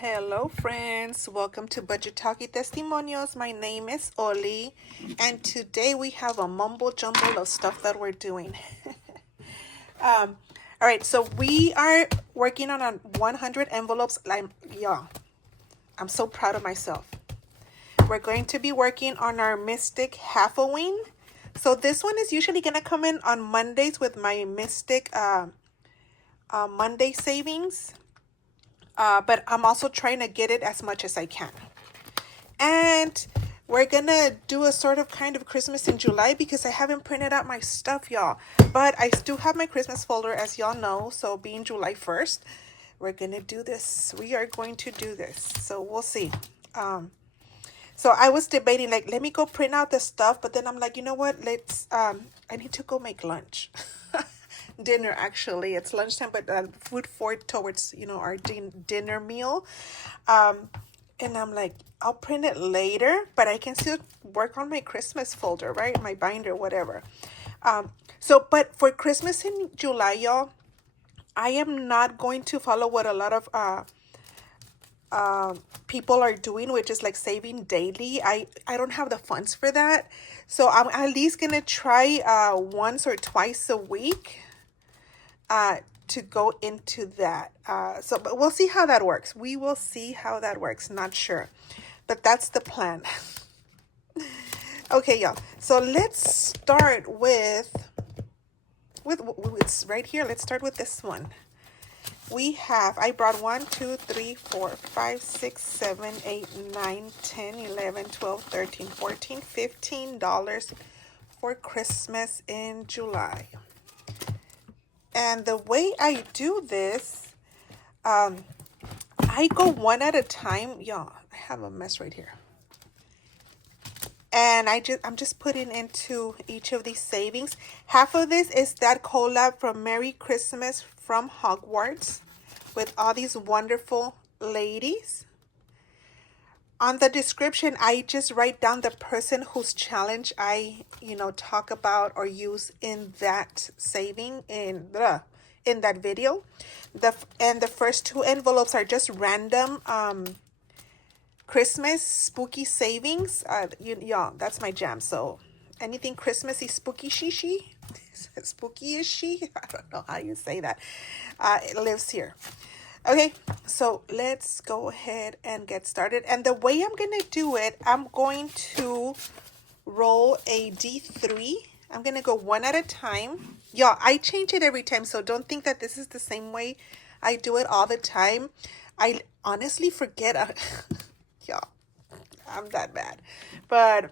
Hello friends, welcome to Budget Talkie Testimonials. My name is Oli, and today we have a mumble jumble of stuff that we're doing. All right, so we are working on 100 envelopes. I'm so proud of myself. We're going to be working on our Mystic Halfoween. So this one is usually going to come in on Mondays with my Mystic Monday savings. But I'm also trying to get it as much as I can. And we're gonna do a sort of kind of Christmas in July because I haven't printed out my stuff, y'all. But I still have my Christmas folder, as y'all know. So being July 1st, we're gonna do this. We are going to do this. So we'll see. So I was debating, like, let me go print out the stuff. But then I'm like, you know what? I need to go make lunch. Dinner, actually. It's lunchtime, but food forward towards, our dinner meal. And I'm like, I'll print it later, but I can still work on my Christmas folder, right? My binder, whatever. But for Christmas in July, y'all, I am not going to follow what a lot of people are doing, which is like saving daily. I don't have the funds for that. So I'm at least going to try once or twice a week to go into that. But we'll see how that works. We will see how that works. Not sure. But that's the plan. Okay, y'all. So let's start with it's right here. Let's start with this one. I brought 1, 2, 3, 4, 5, 6, 7, 8, 9, 10, 11, 12, 13, 14, $15 for Christmas in July. And the way I do this, I go one at a time. Y'all, I have a mess right here. And I'm just putting into each of these savings. Half of this is that collab from Merry Christmas from Hogwarts with all these wonderful ladies. On the description, I just write down the person whose challenge I, talk about or use in that saving in that video. The first two envelopes are just random Christmas spooky savings. Y'all, that's my jam. So anything Christmassy, spooky shishi, spooky-ishy, I don't know how you say that. It lives here. Okay, so let's go ahead and get started. And the way I'm going to do it, I'm going to roll a D3. I'm going to go one at a time. Y'all, I change it every time, so don't think that this is the same way I do it all the time. I honestly forget. Y'all, I'm that bad. But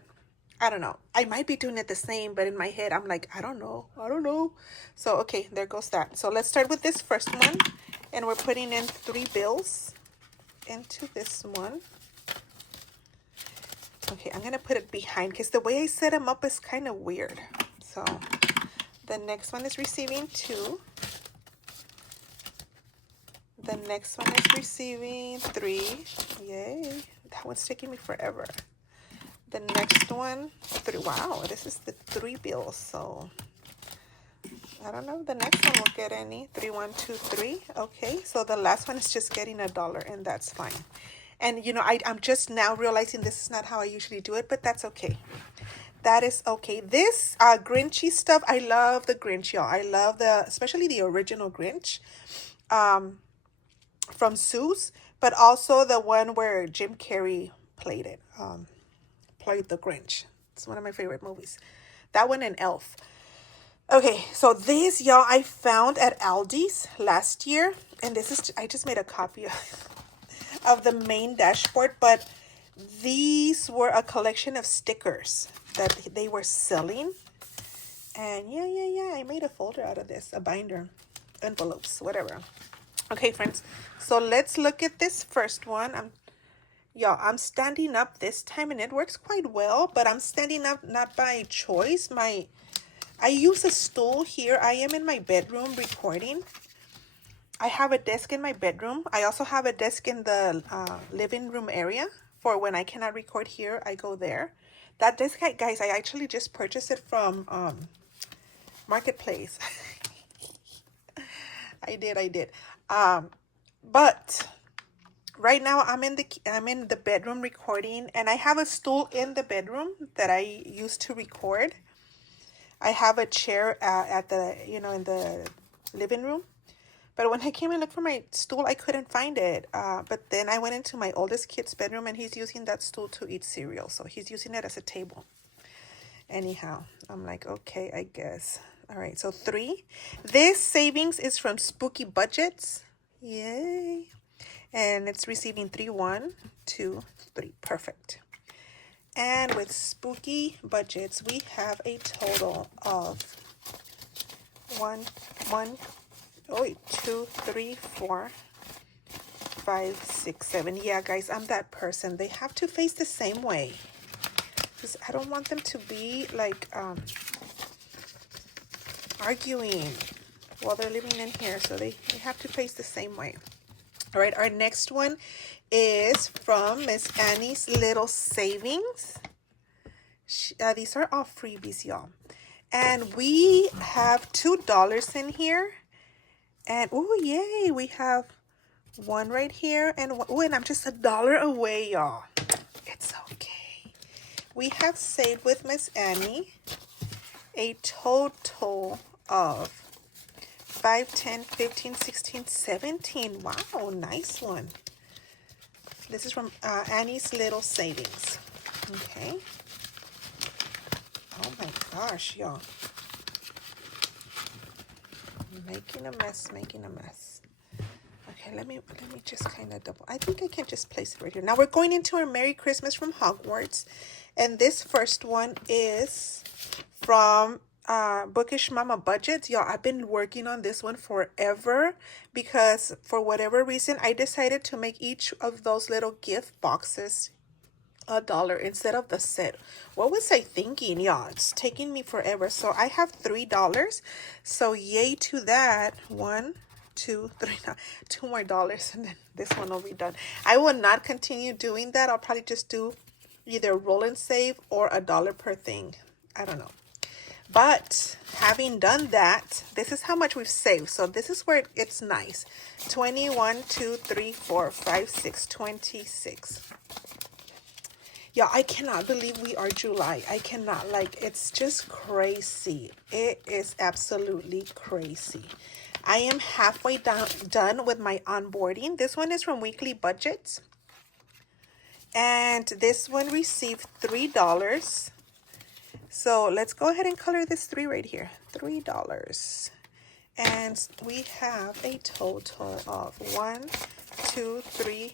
I don't know. I might be doing it the same, but in my head, I'm like, I don't know. So, okay, there goes that. So let's start with this first one. And we're putting in 3 bills into this one. Okay, I'm going to put it behind because the way I set them up is kind of weird. So the next one is receiving 2. The next one is receiving 3. Yay. That one's taking me forever. The next one, 3. Wow, this is the 3 bills. So I don't know if the next one will get any. 3, 1, 2, 3. Okay, so the last one is just getting $1, and that's fine. And I'm just now realizing this is not how I usually do it, but that's okay. That is okay. This Grinchy stuff, I love the Grinch, y'all. I love especially the original Grinch from Sue's, but also the one where Jim Carrey played it. Played the Grinch. It's one of my favorite movies. That one and Elf. Okay, so this, y'all, I found at Aldi's last year. And I just made a copy of the main dashboard. But these were a collection of stickers that they were selling. And yeah, I made a folder out of this. A binder, envelopes, whatever. Okay, friends. So let's look at this first one. I'm standing up this time. And it works quite well. But I'm standing up not by choice. I use a stool here. I am in my bedroom recording. I have a desk in my bedroom. I also have a desk in the living room area for when I cannot record here. I go there. That desk, guys, I actually just purchased it from Marketplace. I did. But right now I'm in the bedroom recording, and I have a stool in the bedroom that I use to record. I have a chair at the, in the living room. But when I came and looked for my stool, I couldn't find it. But then I went into my oldest kid's bedroom, and he's using that stool to eat cereal. So he's using it as a table. Anyhow, I'm like, okay, I guess. All right, so 3. This savings is from Spooky Budgets. Yay. And it's receiving 3, 1, 2, 3. Perfect. And with Spooky Budgets, we have a total of 1, 2, 3, 4, 5, 6, 7. Yeah, guys, I'm that person. They have to face the same way. Because I don't want them to be like arguing while they're living in here. So they have to face the same way. All right, our next one is from Miss Annie's Little Savings. These are all freebies, y'all. And we have $2 in here. And, oh, yay, we have one right here. And, and I'm just $1 away, y'all. It's okay. We have saved with Miss Annie a total of 5, 10, 15, 16, 17. Wow, nice one. This is from Annie's Little Savings. Okay. Oh my gosh, y'all. Making a mess. Okay, let me just kind of double. I think I can just place it right here. Now we're going into our Merry Christmas from Hogwarts. And this first one is from Bookish Mama Budgets. Y'all, I've been working on this one forever because for whatever reason, I decided to make each of those little gift boxes $1 instead of the set. What was I thinking, y'all? It's taking me forever. So I have $3. So yay to that. 1, 2, 3, 2 more dollars, and then this one will be done. I will not continue doing that. I'll probably just do either roll and save or $1 per thing. I don't know. But having done that, this is how much we've saved. So this is where it's nice. 21, 2, 3, 4, 5, 6, 26. Yeah, I cannot believe we are July. I cannot, it's just crazy. It is absolutely crazy. I am halfway done with my onboarding. This one is from Weekly Budgets. And this one received $3. So let's go ahead and color this 3 right here. $3. And we have a total of 1, 2, 3,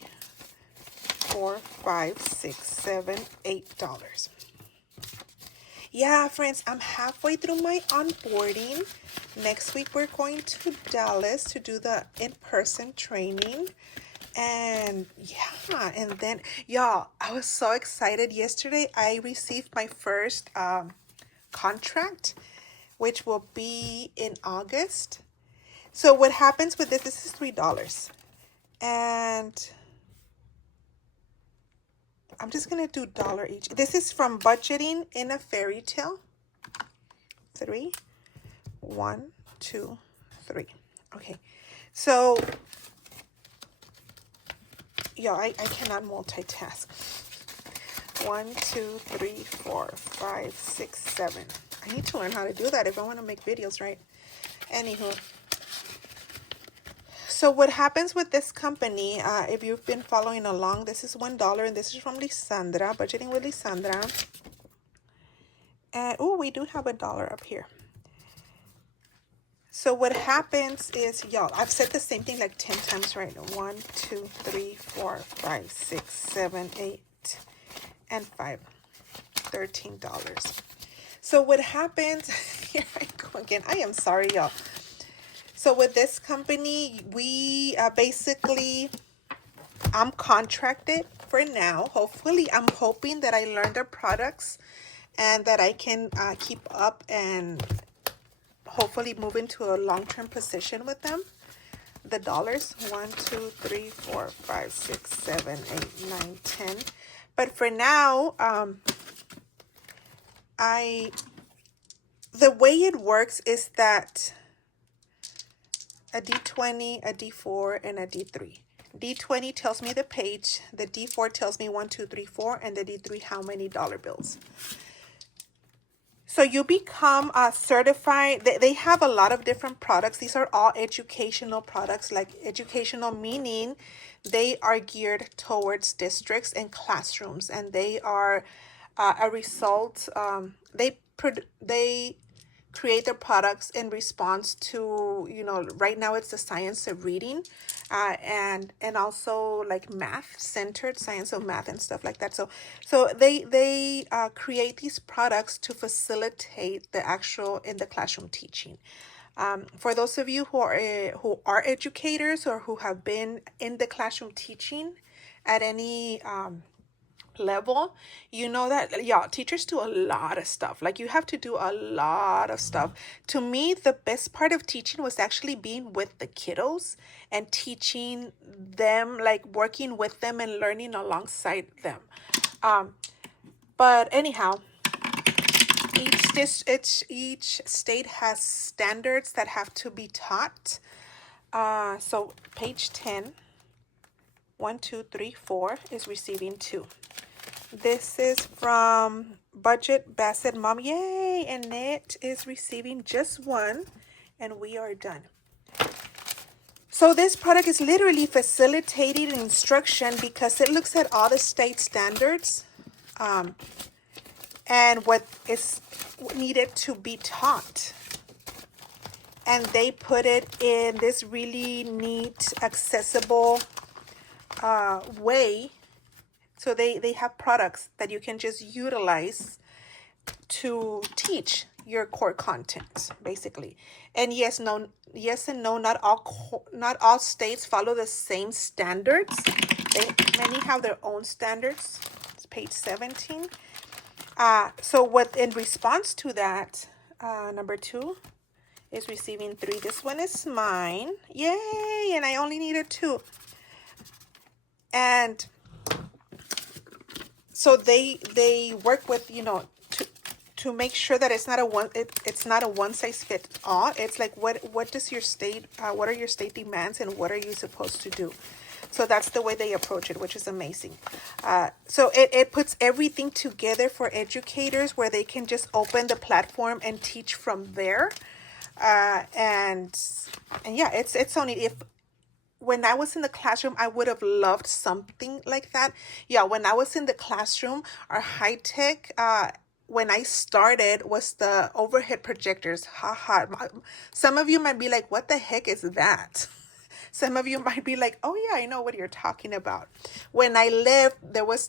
4, 5, 6, 7, $8. Yeah, friends, I'm halfway through my onboarding. Next week, we're going to Dallas to do the in-person training. And yeah, and then, y'all, I was so excited. Yesterday, I received my first contract, which will be in August. So what happens with this is $3. And I'm just going to do $1 each. This is from Budgeting in a Fairy Tale. 3, 1, 2, 3. Okay. So, yeah, I cannot multitask. 1, 2, 3, 4, 5, 6, 7. I need to learn how to do that if I want to make videos, right? Anywho. So what happens with this company, if you've been following along, this is $1, and this is from Lisandra, Budgeting with Lisandra. And, oh, we do have $1 up here. So what happens is, y'all, I've said the same thing like 10 times right now. 1, 2, 3, 4, 5, 6, 7, 8, and 5. $13. So what happens, here I go again. I am sorry, y'all. So with this company, we basically, I'm contracted for now. Hopefully, I'm hoping that I learn their products and that I can keep up and hopefully move into a long-term position with them. The dollars, 1, 2, 3, 4, 5, 6, 7, 8, 9, 10. But for now, the way it works is that a D20, a D4, and a D3. D20 tells me the page. The D4 tells me 1, 2, 3, 4, and the D3 how many dollar bills. So you become certified. They have a lot of different products. These are all educational products, like educational meaning they are geared towards districts and classrooms, and they are a result. They create their products in response to, right now it's the science of reading, and also like math centered science of math and stuff like that. So they create these products to facilitate the actual in the classroom teaching. For those of you who are educators or who have been in the classroom teaching at any level, you know that teachers do a lot of stuff. Like, you have to do a lot of stuff. To me, the best part of teaching was actually being with the kiddos and teaching them, like working with them and learning alongside them. But anyhow, each state has standards that have to be taught. So page 10, 1, 2, 3, 4 is receiving 2. This is from Budget Bassett Mom. Yay! Annette is receiving just 1, and we are done. So this product is literally facilitating instruction because it looks at all the state standards and what is needed to be taught. And they put it in this really neat, accessible way. So they have products that you can just utilize to teach your core content, basically. And yes and no, not all states follow the same standards. Many have their own standards. It's page 17. So what in response to that, number 2 is receiving 3. This one is mine. Yay! And I only needed 2. And so they work with, to make sure that it's not a one size fits all. It's like what does your state what are your state demands and what are you supposed to do? So that's the way they approach it, which is amazing. So it puts everything together for educators where they can just open the platform and teach from there. And yeah, it's only if when I was in the classroom, I would have loved something like that. Yeah, when I was in the classroom, our high tech, when I started, was the overhead projectors. Some of you might be like, what the heck is that? Some of you might be like, oh yeah, I know what you're talking about. When I left, there was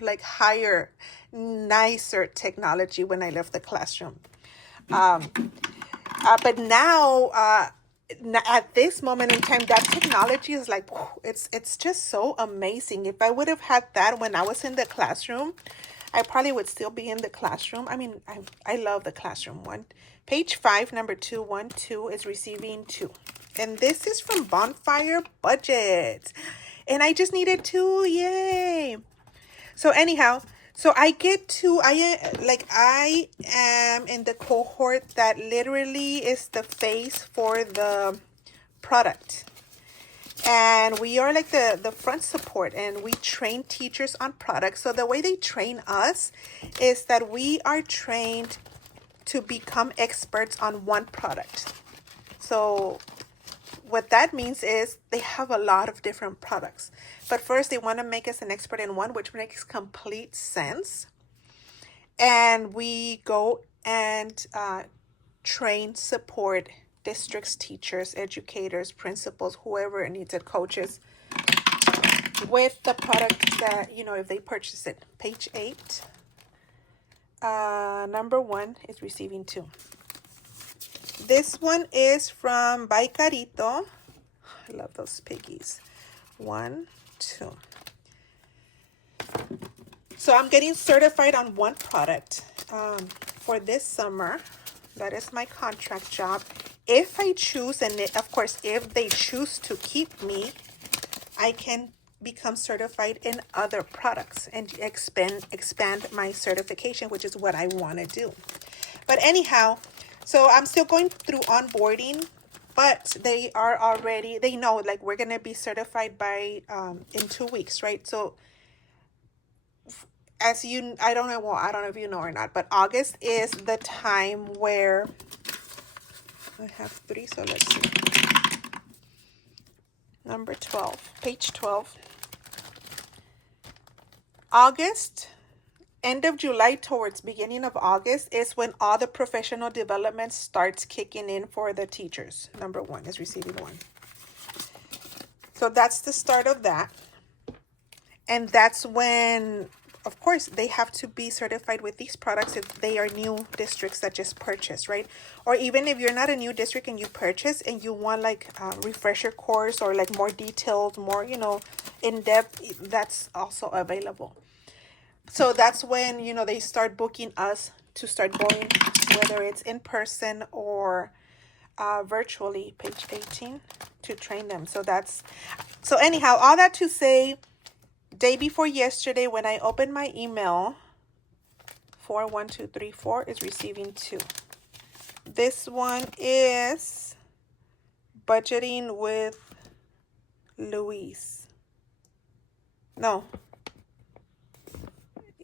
like higher, nicer technology when I left the classroom. But now, at this moment in time, that technology is like, it's just so amazing. If I would have had that when I was in the classroom, I probably would still be in the classroom. I mean, I love the classroom one. Page 5, number 2, 1, 2 is receiving 2. And this is from Bonfire Budget. And I just needed 2. Yay. So anyhow, so I get to, I am in the cohort that literally is the face for the product. And we are like the front support, and we train teachers on products. So the way they train us is that we are trained to become experts on one product. So what that means is they have a lot of different products. But first, they want to make us an expert in one, which makes complete sense. And we go and train, support districts, teachers, educators, principals, whoever needs it, coaches, with the product that, if they purchase it. Page 8, number 1 is receiving 2. This one is from By Carito. I love those piggies. 1, 2. So I'm getting certified on one product for this summer. That is my contract job. If I choose, and of course, if they choose to keep me, I can become certified in other products and expand my certification, which is what I want to do. But anyhow, so I'm still going through onboarding but they are already, they know like we're gonna be certified by in 2 weeks, right? So as you, I don't know, well, I don't know if you know or not, but August is the time where I have three, so let's see. Number 12, page 12. August, end of July towards beginning of August is when all the professional development starts kicking in for the teachers. Number 1 is receiving 1. So that's the start of that. And that's when, of course, they have to be certified with these products if they are new districts that just purchase, right? Or even if you're not a new district and you purchase and you want like a refresher course or like more detailed, more, in-depth, that's also available. So that's when, they start booking us to start going, whether it's in person or virtually, page 18, to train them. So anyhow, all that to say, day before yesterday, when I opened my email, 41234 is receiving 2. This one is budgeting with Louise. No.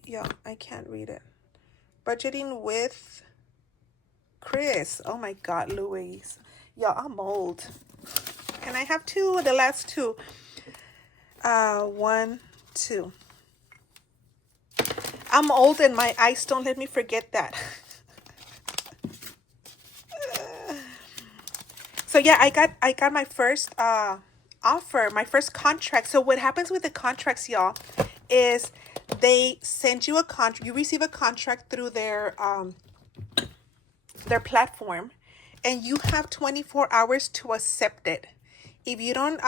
Yeah, I can't read it. Budgeting with Chris. Oh my God, Louise. Yeah, I'm old. And I have 2, the last 2. 1, 2. I'm old and my eyes don't let me forget that. So yeah, I got my first offer, my first contract. So what happens with the contracts, y'all, is they send you a contract. You receive a contract through their platform, and you have 24 hours to accept it. If you don't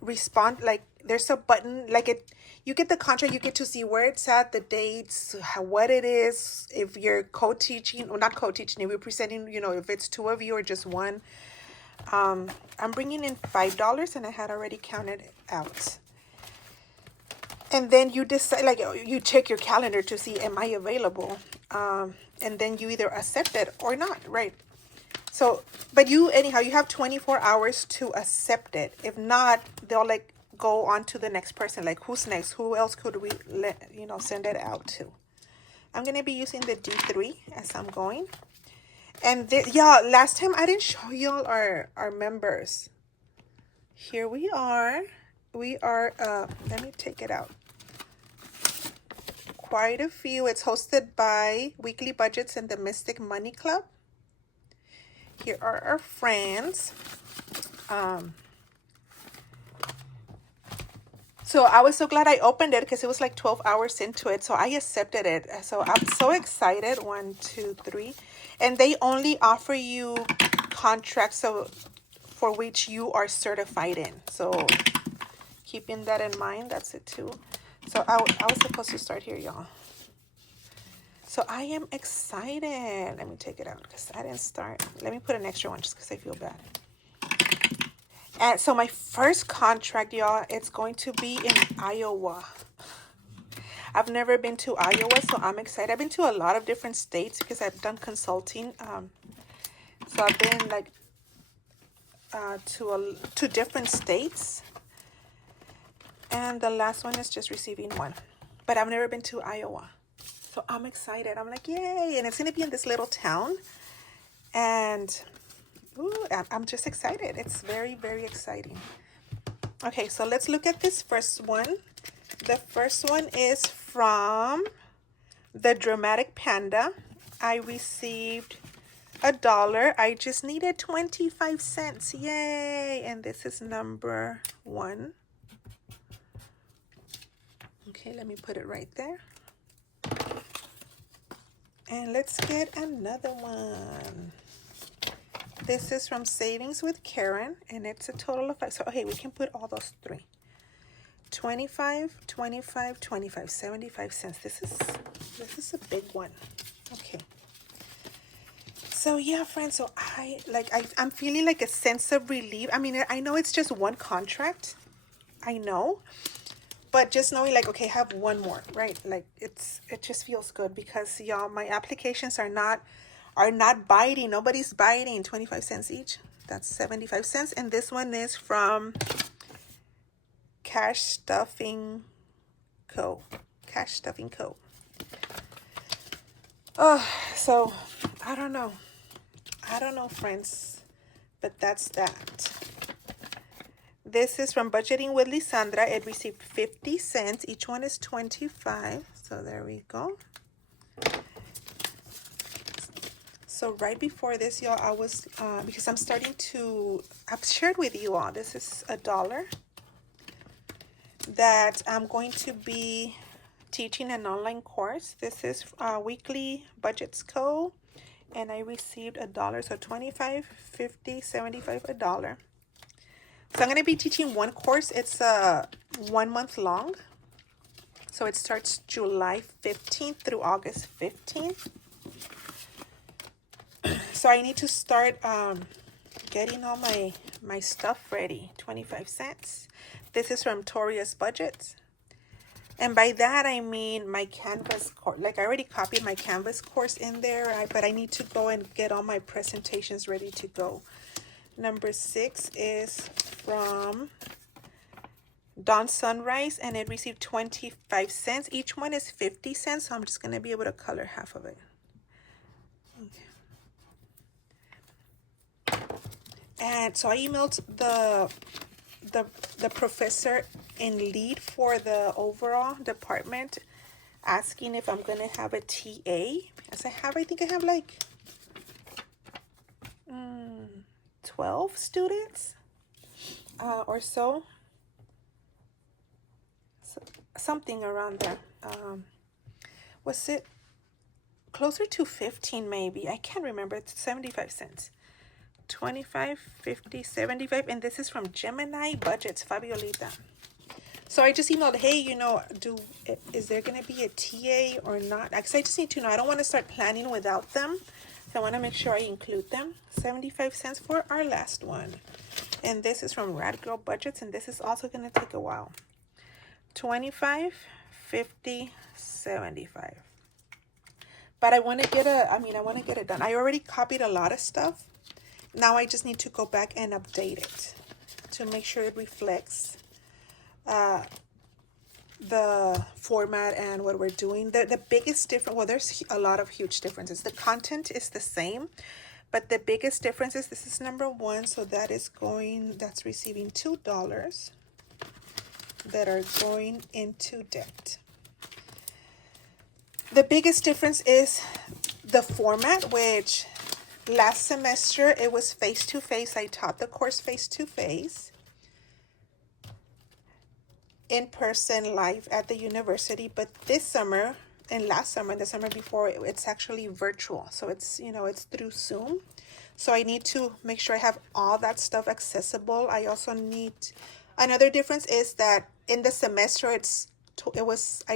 respond, like there's a button, like you get the contract, you get to see where it's at, the dates, what it is, if you're co-teaching or not co-teaching, if you're presenting, if it's 2 of you or just 1. I'm bringing in $5 and I had already counted it out. And then you decide, like you check your calendar to see, am I available? And then you either accept it or not, right? So, but you have 24 hours to accept it. If not, they'll like go on to the next person. Like, who's next? Who else could we send it out to? I'm going to be using the D3 as I'm going. And y'all, last time I didn't show y'all our members. Here we are. We are, let me take it out. Quite a few. It's hosted by Weekly Budgets and the Mystic Money Club. Here are our friends. So I was so glad I opened it because it was like 12 hours into it. So I accepted it. So I'm so excited. 1, 2, 3. And they only offer you contracts for which you are certified in. So keeping that in mind, that's it too. So I was supposed to start here, y'all. So I am excited. Let me take it out because I didn't start. Let me put an extra one just because I feel bad. And so my first contract, y'all, it's going to be in Iowa. I've never been to Iowa, so I'm excited. I've been to a lot of different states because I've done consulting. So I've been like to different states. And the last one is just receiving 1. But I've never been to Iowa. So I'm excited. I'm like, yay. And it's going to be in this little town. And ooh, I'm just excited. It's very, very exciting. Okay, so let's look at this first one. The first one is from the Dramatic Panda. I received $1. I just needed 25 cents. Yay. And this is number 1. Okay, let me put it right there. And let's get another one. This is from Savings with Karen, and it's a total of 5. So, okay, we can put all those 3. 25, 25, 25, 75 cents. This is a big one. Okay. So, yeah, friends, so I'm feeling like a sense of relief. I mean, I know it's just one contract. I know. But just knowing like, okay, I have one more, right? Like it just feels good because y'all, my applications are not are not biting. Nobody's biting. 25 cents each. That's 75 cents. And this one is from Cash Stuffing Co. Cash Stuffing Co. Oh, so I don't know. I don't know, friends. But that's that. This is from Budgeting with Lisandra. It received 50 cents. Each one is 25. So there we go. So right before this, y'all, I was, because I'm starting to, I've shared with you all, this is $1 that I'm going to be teaching an online course. This is Weekly Budgets Co. And I received $1. So 25, 50, 75, $1. So I'm going to be teaching one course. It's 1 month long. So it starts July 15th through August 15th. So I need to start getting all my stuff ready. 25 cents. This is from Toria's Budgets. And by that, I mean my Canvas course. Like I already copied my Canvas course in there, but I need to go and get all my presentations ready to go. Number 6 is from Dawn Sunrise, and it received 25 cents. Each one is 50 cents, so I'm just going to be able to color half of it. Okay. And so I emailed the professor in lead for the overall department asking if I'm going to have a TA. As I think I have like 12 students or so. Something around there. Was it closer to 15 maybe? I can't remember. It's 75 cents. 25, 50, 75. And this is from Gemini Budgets, Fabiolita. So I just emailed, hey, you know, is there going to be a TA or not? Because I just need to know. I don't want to start planning without them. So I want to make sure I include them. 75 cents for our last one. And this is from Rad Girl Budgets. And this is also going to take a while. 25, 50, 75. But I want to get it done. I already copied a lot of stuff. Now I just need to go back and update it to make sure it reflects the format and what we're doing. The biggest difference, well, there's a lot of huge differences. The content is the same, but the biggest difference is this is number 1. So that's receiving $2 that are going into debt. The biggest difference is the format, which last semester it was face-to-face. I taught the course face-to-face, in person, live at the university. But this summer and last summer and the summer before, it's actually virtual. So it's, you know, it's through Zoom. So I need to make sure I have all that stuff accessible. I also need, another difference is that in the semester I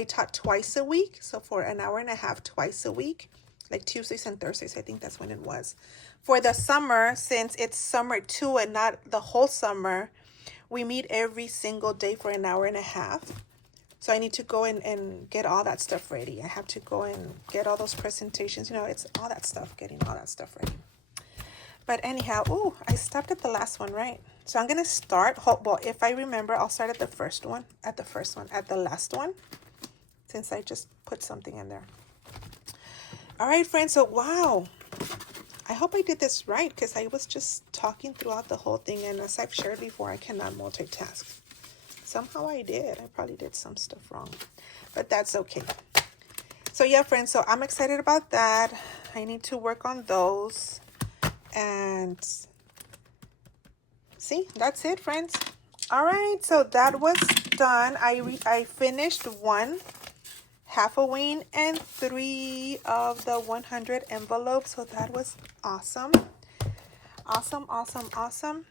taught twice a week. So for an hour and a half, twice a week, like Tuesdays and Thursdays. I think that's when it was. For the summer, since it's summer 2 and not the whole summer, we meet every single day for an hour and a half. So I need to go and get all that stuff ready. I have to go and get all those presentations. You know, it's all that stuff, getting all that stuff ready. But anyhow, I stopped at the last one, right? So I'm going to start, well, if I remember, I'll start at the last one, since I just put something in there. All right, friends. So, wow. I hope I did this right, because I was just talking throughout the whole thing. And as I've shared before, I cannot multitask. Somehow I did. I probably did some stuff wrong, but that's okay. So yeah, friends. So I'm excited about that. I need to work on those. And see, that's it, friends. All right. So that was done. I finished 1 Halfoween and 3 of the 100 envelopes. So that was awesome. Awesome, awesome, awesome.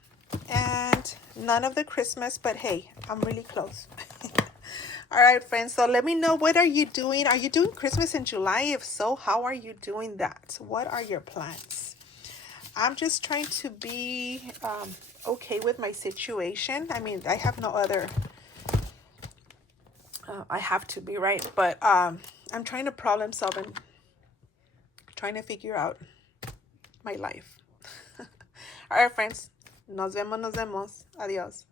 And none of the Christmas, but hey, I'm really close. All right, friends. So let me know, what are you doing? Are you doing Christmas in July? If so, how are you doing that? What are your plans? I'm just trying to be okay with my situation. I mean, I have no other... I have to be, right? But I'm trying to problem solve and trying to figure out my life. All right, friends. Nos vemos, nos vemos. Adios.